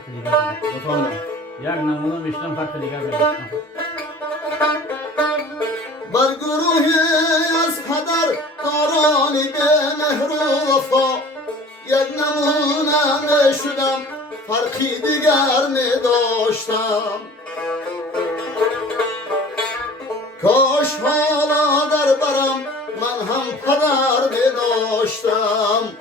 فرق دیگر بفهمم یک نمونه میشنم فرق دیگر بگم بر گروهی از پدر دارانی به مهر و وفا یک نمونه می شدم فرقی دیگر می داشتم کاش حالا در برم من هم پدر می داشتم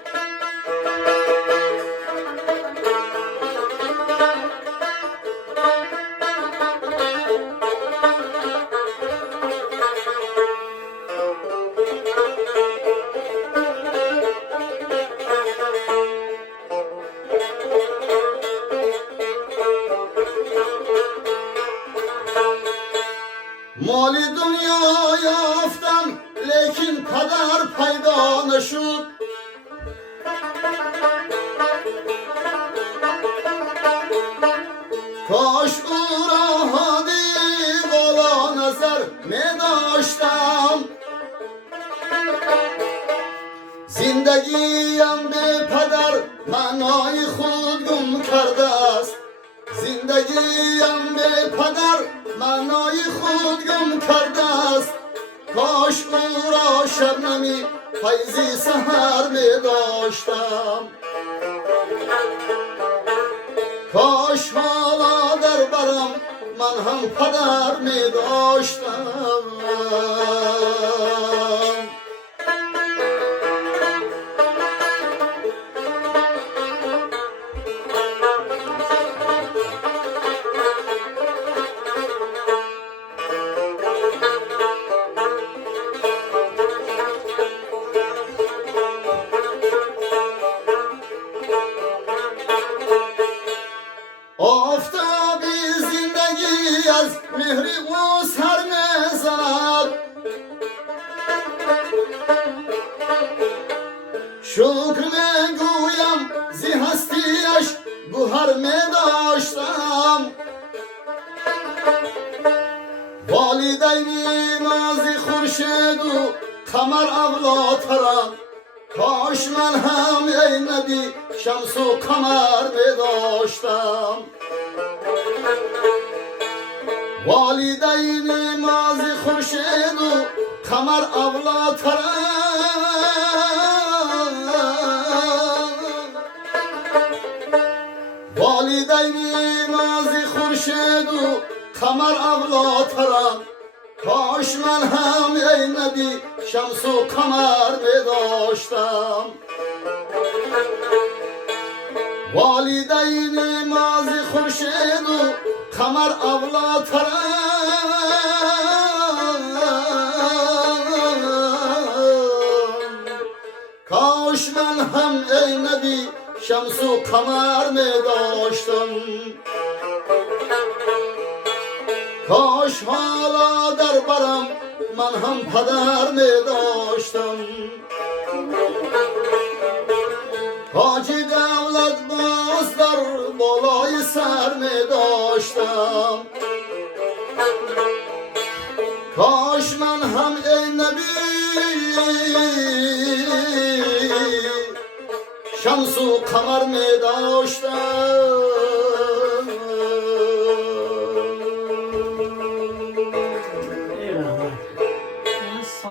مالی دنیا یافتم لیکن پدر پیدا نشد کاش او را هادی بالا نظر می داشتم زندگیم به پدر معنای خود گم کرده است زندگیم به پدر معنای خود گم کرده است کاش او را شبنمی فیضی سحر می داشتم کاش حالا در برم من هم پدر می داشتم آفتابی زندگی از مهری او سر میزند شکر میگویم زی هستیش گوهر میداشتم والدینی نازی خورشید و قمر اولاترم کاش من هم ای نبی شمس و قمر می داشتم والدین مازی خورشید و قمر اولاترم والدین مازی خورشید و قمر اولاترم کاش من هم ای نبی شمس و قمر می داشتم والدین مازی خورشید و قمر اولاترم کاش من هم ای نبی شمس و قمر می داشتم کاش حالا در برم من هم پدر می داشتم تاج دولت باز در بالای سر می داشتم کاش من هم ای نبی شمس و قمر می داشتم